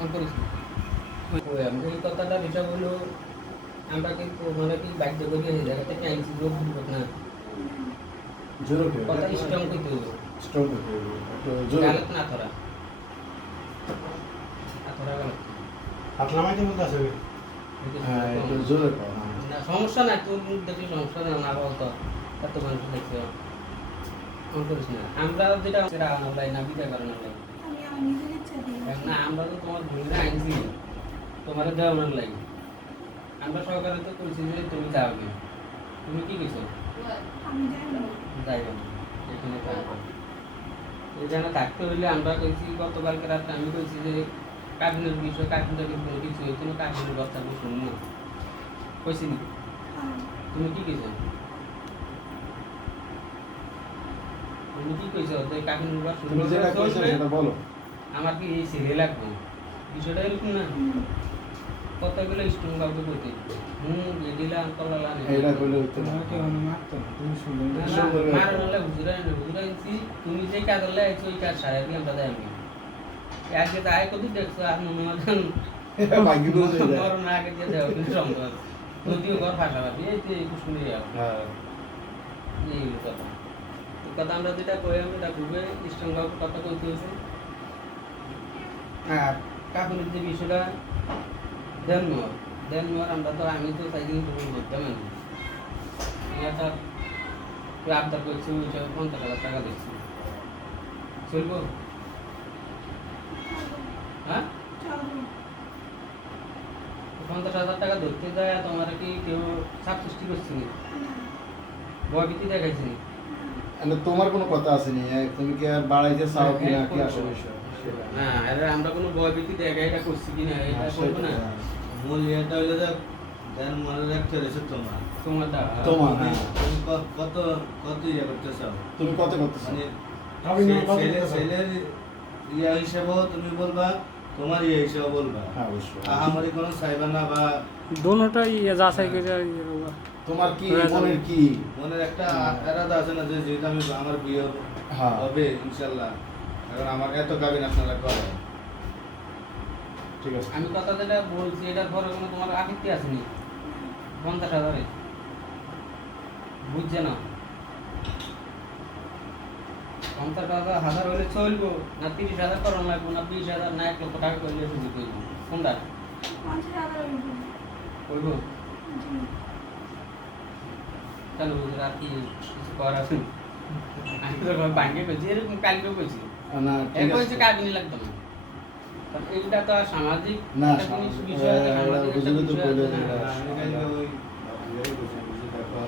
এই কথাটা বিষয় হলো আমরা কিন্তু মানে কি বাধ্য করি এই জায়গাতে আইনছি যোগ দিবত না কথা স্ট্রং করতে হবে গালত না থরা গালত আপনার মধ্যে আছে না সমস্যা নাই তোর মুখ দেখলে সমস্যা না বলতো এত মানুষ দেখছে ফোন করিস না আমরা যেটা সেটা আনালাই না বিদায় করানো লাগে না আমরা তো তোমার ভূমিকা আইনছি তোমার দেওয়ানোর লাগে আমরা সরকারে তো করেছি যে তুমি যাওগে তুমি কি কিছু যাইব এখানে থাকবো এখানে থাকতে হইলে আমরা কইছি গতকালকে রাতে আমি কইছি যে কাবিনের বিষয় কাবিনটা কিন্তু কিছু কোনো কাবিনের কথা আমি শুনবো কইছি নি তুমি কি কিছু তুমি কি কইছো যে কাবিনের কথা শুনবো যেটা কইছো সেটা বলো আমার কি এই সিরিয়াল লাগবে বিষয়টা এরকম না কথাগুলো স্ট্রং ভাবে কইতে এদিলা আন্তলালা নেই এইটা কইলে হইতো না কি মানে মারতো না তুমি শুনলে মারলে বুঝরাইছি তুমি যে কাজলে আইছো ওই কাজ সারা দিয়ে আমরা দেই আমি আজকে তাই কত দেখছো আর মনে মতন ভাগ্য করে যায় আর না আগে দিয়ে দাও কিন্তু সম্ভব যদিও ঘর ফাটাবাদি এই যে কুশুনি হ্যাঁ এই কথা তো কথা আমরা যেটা কই আমি এটা খুবই স্ট্রং ভাবে কথা কইতে হইছে আর কাকুনের যে বিষয়টা দেন আমরা তো আমি তো চাইছি তুমি বলতে মানে এটা তুই আবদার করছি ওই 50,000 টাকা দিচ্ছি চলবো হ্যাঁ 50,000 টাকা ধরতে যায় তোমার কি কেউ চাপ সৃষ্টি করছে নি ভয়ভীতি দেখাইছে নি তোমার কোনো কথা আছে নি তুমি কি আর বাড়াইতে চাও কি না কি আসলে বিষয় না আরে আমরা কোনো ভয়ভীতি দেখাই এটা করছি কিনা এটা করব না মূল এটা হইলো যে দেন মনে রাখতে রয়েছে তোমার তুমি কত কত ইয়ে করতে চাও তুমি কত করতেছো মানে ছেলের ইয়া হিসাবেও তুমি বলবা তোমার ইয়ে হিসাবেও বলবা হ্যাঁ অবশ্যই আমারই কোনো চাইবা না বা দোনোটাই যাচাই করে তোমার কি মনের কি মনের একটা এরাদা আছে না যে যেহেতু আমি আমার বিয়ে হবে ইনশাল্লাহ এখন আমার এত কাবিন আপনারা করেন ঠিক আছে আমি কথা যেটা বলছি এটার পরে কোনো তোমার আপত্তি আছে নি 50,000 বুঝছে না 50,000 হলে চলবো না 30,000 করানো লাগবো না 20,000 না 1 লক্ষ টাকা করলে শুধু করবো কোনটা করবো চলো আর কি কিছু করার আমি তো বাঙ্গে কইছি এরকম কালকেও কইছি না ঠিক এখন আছে কাবিনী লাগতো না কারণ এইটা তো আর সামাজিক না একটা জিনিস বিষয় আছে, সামাজিক একটা বুঝলে তো বিষয় বলে আছে। আমি কালকে ওই ইয়ে করছি দেখো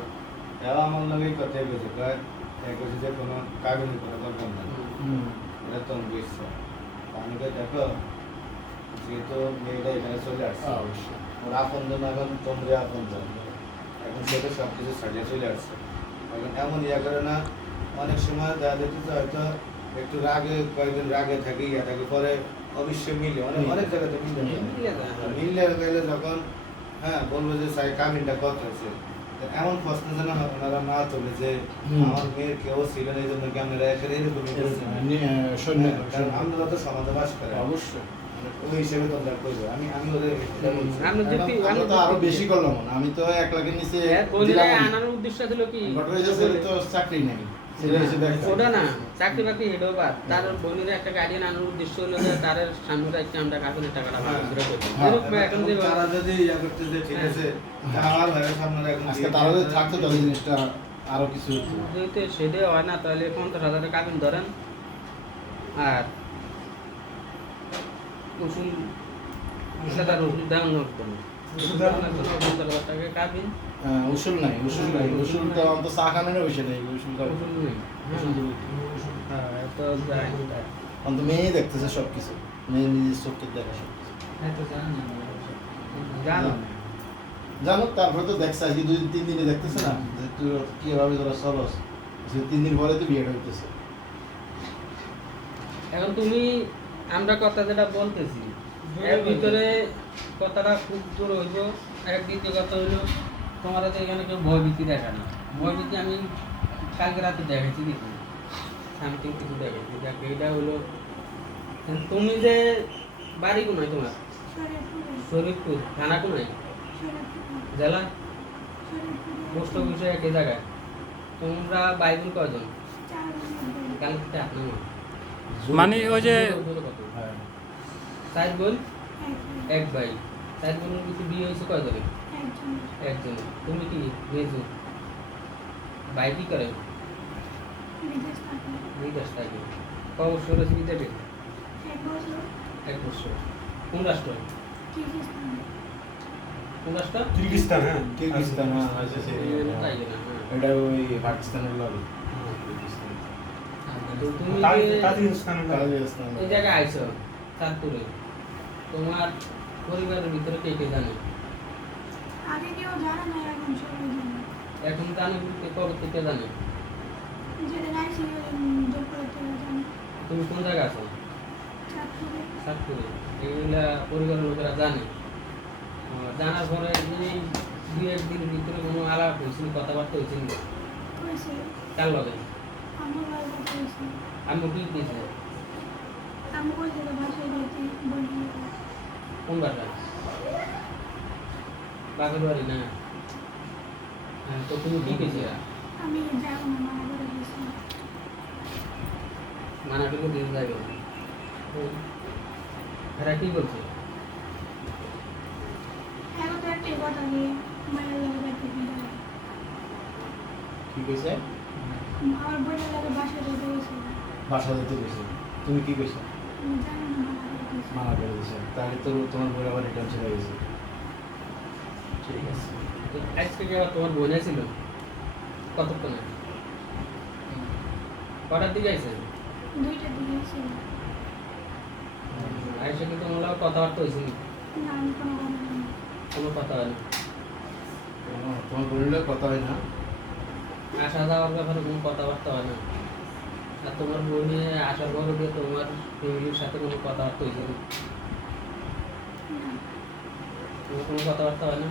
এরা আমার লগেই কথা বলছে কয় কইছে যে কোনো কাবিনের কোনো দরকার নাই এটা তো বুঝছো আমি কই দেখো যেহেতু মেয়েটা এখানে চলে আসছে অবশ্যই ওর আপন জন এখন তোমরা আপন জন এখন সেটা সব কিছু সাজিয়ে চলে আসছে এখন এমন ইয়া করে না অনেক সময় দেখা যেতেছে হয়তো একটু রাগে কয়েকদিন রাগে থাকে ইয়া থাকে পরে অবশ্যই মিলে অনেক জায়গাতে মিলে মিললে গেলে যখন হ্যাঁ বলবো যে সাই কামিনটা কত হয়েছে এমন প্রশ্ন যেন ওনারা না তোলে যে আমার মেয়ের কেউ ছিল না এই জন্য কি আমরা এখানে এরকমই করছি আমরা তো সমাজে বাস করে অবশ্যই ওই হিসেবে তোমরা করবে আমি ওদের এটা বলছি আমরা তো আরো বেশি করলাম না আমি তো 1 লাখের নিচে বলিলে আনার উদ্দেশ্য ছিল কি ঘটনা হয়েছে তো চাকরি নাই ছেলে হিসেবে ওটা না চাকরি বাকরি এটাও বাদ তার বোনের একটা গার্ডিয়ান আনার উদ্দেশ্য হলো যে তার সামনে রাখতে আমরা কাকুনের টাকাটা ভাগ করে করি এরকম এখন যে তারা যদি ইয়া করতে যে ঠিক আছে আমার ভাইয়ের সামনে এখন আজকে তারা যদি থাকতো তাহলে জিনিসটা আরো কিছু যেহেতু সেটা হয় না তাহলে 50,000 কাবিন ধরেন আর উসুল সেটা উসুল দাম নকতেন উসুল দাম নকতেন 50,000 টাকা কাবিন উসুল নাই উসুল তো অন্ত চা খানে না বসে নেই উসুল তো উসুল নেই হ্যাঁ তো যাই অন্ত মেয়ে দেখতেছে সব কিছু মেয়ে নিজের চোখে দেখা সব কিছু জানো জানো তারপরে তো দেখছে আজকে 2-3 দিনে দেখতেছে না যে তুই কিভাবে তোরা চলস যে 3 দিন পরে তো বিয়েটা হইতেছে এখন তুমি আমরা কথা যেটা বলতেছি এর ভিতরে কথাটা খুব জোর হইব এক দ্বিতীয় কথা হইলো তোমার তো এখানে কেউ ভয়ভীতি দেখানো ভয়ভীতি আমি কালকে রাতে দেখেছি দেখি সামথিং কিছু দেখেছি দেখ এটা হলো তুমি যে বাড়ি কোনায় তোমার? শরীফপুর। থানা কোনায়? জেলা? পোস্ট অফিসে একই জায়গায়। তোমরা ভাই বোন কয়জন? কালকে আপনার মা। মানে ওই যে হ্যাঁ। 4 বোন 1 ভাই। 4 বোনের কিছু বিয়ে হয়েছে কয়জনের? একজন। তুমি কি মেজো? ভাই কি করে? বিদেশ থাকে। কয় বছর হয়েছে বিদেশে? 1 বছর। কোন রাষ্ট্র? কোন রাষ্ট্র? কিরগিজস্তান, হ্যাঁ। কিরগিজস্তান, হ্যাঁ, আছে সে। তাই না? এটা ওই পাকিস্তানের লাগে। তো তুমি তাজিকিস্তানের লাগে। কাজাখস্তান। এই জায়গায় আইছো চাঁদপুরে, তোমার পরিবারের ভিতরে কে কে জানে? আগে কেউ জানে না, এখন সবাই জানে। এখন জানে বলতে কবে থেকে জানে? যেদিন আইসি দুপুরের থেকে জানে। তুমি কোন জায়গায় আছো? চাঁদপুরে চাঁদপুরে। এইগুলা পরিবারের লোকেরা জানে। জানার পরে এই 2-1 দিনের ভিতরে কোনো আলাপ হয়েছিল, কথাবার্তা হয়েছিল? কইছে, কার লগে? আমার ভাই কইছে। আমি কি দিয়েছে? আমি কইছে তো বাসায় যাইতে বলি। কোন বাসা? বাপের বাড়ি না? হ্যাঁ, তো তুমি কি পেয়েছি? আমি যাবো না, মানা করে দিয়েছি। মানা করলে দিন যাবে। এরা কি বলছে? এখন তো একটাই কথা নিয়ে মায়ের লাগে যাইতে দিতে হবে। কি কইছে? আমার বোনের লাগে বাসায় যেতে গেছে। বাসা যেতে কইছে। তুমি কি কইছো? আমি জানি না, মানা করে দিয়েছি। মানা করে দিছে। তাহলে তো তোমার বই আবার রিটার্ন চলে গেছে। ঠিক আছে। তো আজকে কি আবার তোমার বোন ছিল? কতক্ষণে? কটার দিকে আইছে? 2টার দিকে ছিল। আইসে কি তোমার লগে কথাবার্তা হয়েছিল? না, আমি কোনো কথা জানি না। কোনো কথা হয় না। তোমার বলিলে কথা হয় না। আসা যাওয়ার ব্যাপারে কোনো কথাবার্তা হয় না। আর তোমার বোনে আসার পরে দিয়ে তোমার ফ্যামিলির সাথে কোনো কথাবার্তা হয়েছিল? না, তোমার কোনো কথাবার্তা হয় না?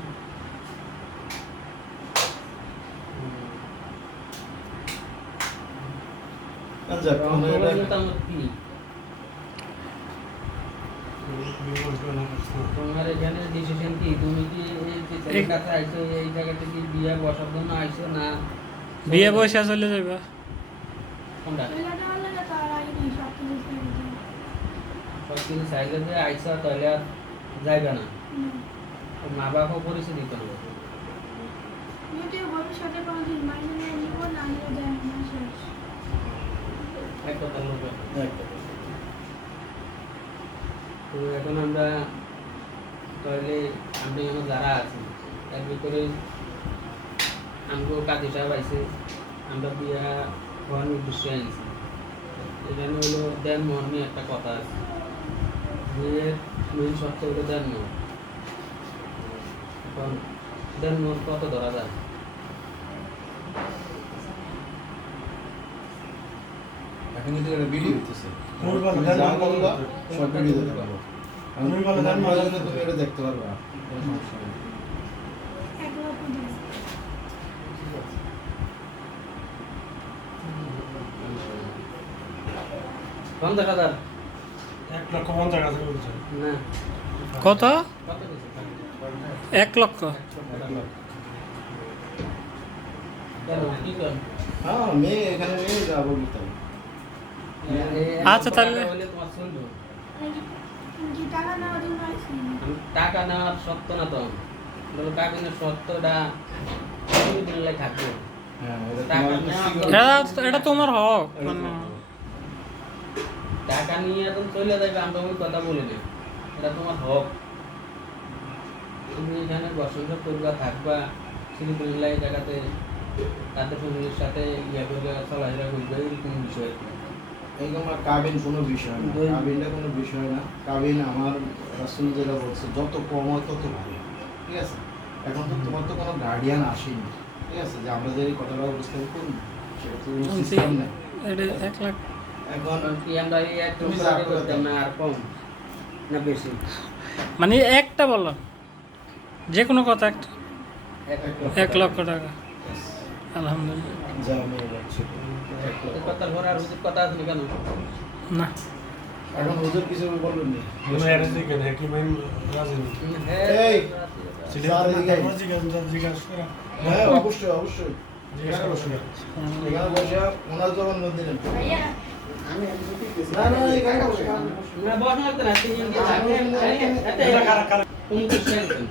যাক, মানে তোমার এটা- মতামত কি? তোমার এখানে ডিসিশন কি? তুমি কি এই যে ছেলের কাছে আইছো, এই জায়গাতে কি বিয়ে বসার জন্য আইছো না? বিয়ে বসে চলে যাবে। কোনটা? চলে যাওয়ার লাগে তো আর আগে নেই, সব কিছু ছেড়ে দিয়ে। সব কিছু চাইলে যে আইছো তাহলে আর যাইবে না। ওর মা বাবাও পরিচয় দিতে হবে। যদিও ভবিষ্যতে কোনোদিন মাইনে নিয়ে নিব, না নিয়ে যায় না, শেষ। এক কথার লোক। একটা। তো এখন আমরা তাহলে আমরা এখন যারা আছি এর ভিতরে আমগো কাজী সাহেব আইছে, আমরা বিয়া হওয়ার উদ্দেশ্যে আনছি। এখানে হলো দেন মোহন নিয়ে একটা কথা আছে। বিয়ের মেন শর্ত হলো দেন মোহন। এখন দেন মোহন কত ধরা যায়? এখন কিন্তু এটা ভিডিও হইতেছে। তুমি বলো, তুমি দেন যা মোহন কত বলবা, হইতেছে? সব ভিডিও দিতে পারবো। তুমি বলো, দেন মোহন প্রয়োজনে কত তুমি হইতেছে? এটা দেখতে পারবা। কোনো সমস্যা নেই। 1 লক্ষ দেয়। পঞ্চাশ হাজার? 1,50,000 বলছে। না। কত? কত দিছে? 1 লক্ষ। কেন? কি করেন? হ্যাঁ, মেয়ে এখানে মেয়ে যাবো কি তাই? আচ্ছা, তাহলে- হলে তোমার চলবে। আমি কি টাকা নেওয়ার জন্য আইছি? আমি টাকা নেওয়ার সত্য না তো, ধরো কাবিনের সত্যটা তুমি দিলে থাকবে। হ্যাঁ, এটা টাকা তোমার নেওয়া security- এটা তোমার হক। এটা মানে তোমার- টাকা নিয়ে এখন চলে যাবে, আমরা ওই কথা বলি না। এটা তোমার হক। তুমি এখানে বসন্ত পরিবার থাকবা, সিলিগুলা এই জায়গাতে তাদের ফ্যামিলির সাথে ইয়ে করবে, চলাফেরা করবে, এরকম বিষয়। এইরকম আর কাবিন কোনো বিষয় না। দুই- কাবিনটা কোনো বিষয় না। কাবিন আমার রাসূল যেটা বলছে, যত কম হয় তত ভালো। ঠিক আছে? এখন তো তোমার তো কোনো গার্ডিয়ান আসেনি। ঠিক আছে? যে আমরা যে এই কথাটা বুঝতে করুন, সেটা তো সিস্টেম নেই। এটা 1 লাখ। এখন কারণ কি আমরা এই এক তুমি নম্বরে যা করে করতাম দাও। না, আর কম না বেশি? মানে একটা বললাম, যে কোনো কথা একটা। এক 1 লক্ষ টাকা। আলহামদুলিল্লাহ। যা মেয়ে যাচ্ছে। এই কথার ঘরে আর হুজুর কথা আছে না কেন? না, এখন হুজুর কিছু বললেন না আমরা এর থেকে না কি মান রাজি নেই এই ছেলে স্যার, এদিকে আয়। জিজ্ঞাসা করা হ্যাঁ অবশ্যই অবশ্যই জিজ্ঞাসা করছি এখানে বসে ওনার জবান দিলেন ভাইয়া না না এখানে বসে না বসা লাগতে না তিনজন দিয়ে থাকে কোন উদ্দেশ্যে আনছেন?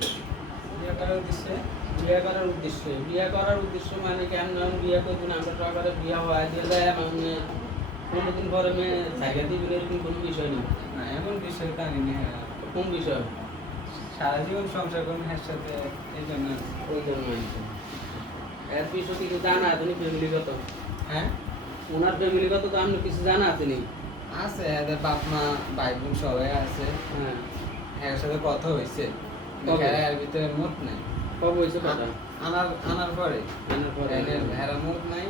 বিয়ে করার উদ্দেশ্য মানে কেমন বিয়ে করবো না আমরা সরকারে বিয়ে হওয়া দিলে মানে কোনোদিন পরে মেয়ে জায়গা দিবে এরকম কোনো বিষয় নেই। না এমন বিষয় জানি না কোন বিষয়? সারা জীবন সংসার করুন এর সাথে এই জন্য ওই জন্য আনছেন। এর বিষয় কিছু জানা আছে নি ফ্যামিলিগত? হ্যাঁ ওনার ফ্যামিলিগত তো আপনার কিছু জানা আছে নি? আছে এদের বাপ মা ভাই বোন সবাই আছে হ্যাঁ এর সাথে কথা হয়েছে কবে? এর ভিতরে মুখ নাই কবে হয়েছে কথা? আনার পরে জানার পরে হেরা মুখ নাই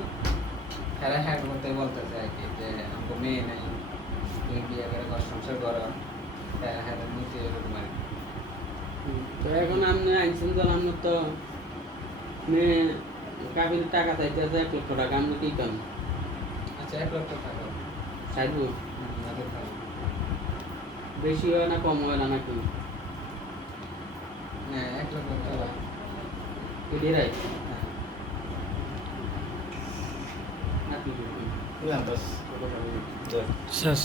হেরা হ্যাঁ করতে বলতেছে আর কি যে আমাকে মেয়ে নাই তুমি বিয়ে করে ঘর সংসার করো হ্যাঁ নীতি এরকম আর কি। তো এখন আপনি আনছেন তো আপনার তো মেয়ে কাবির টাকা চাইতে আছে 1 লক্ষ টাকা আপনি কি করেন? আচ্ছা 1 লক্ষ টাকা চাইবো তাদের ভালো বেশি হয় না কম হয় না নাকি? হ্যাঁ 1 লক্ষ টাকা এটি রাইট হ্যাঁ নাকি? না বাস শেষ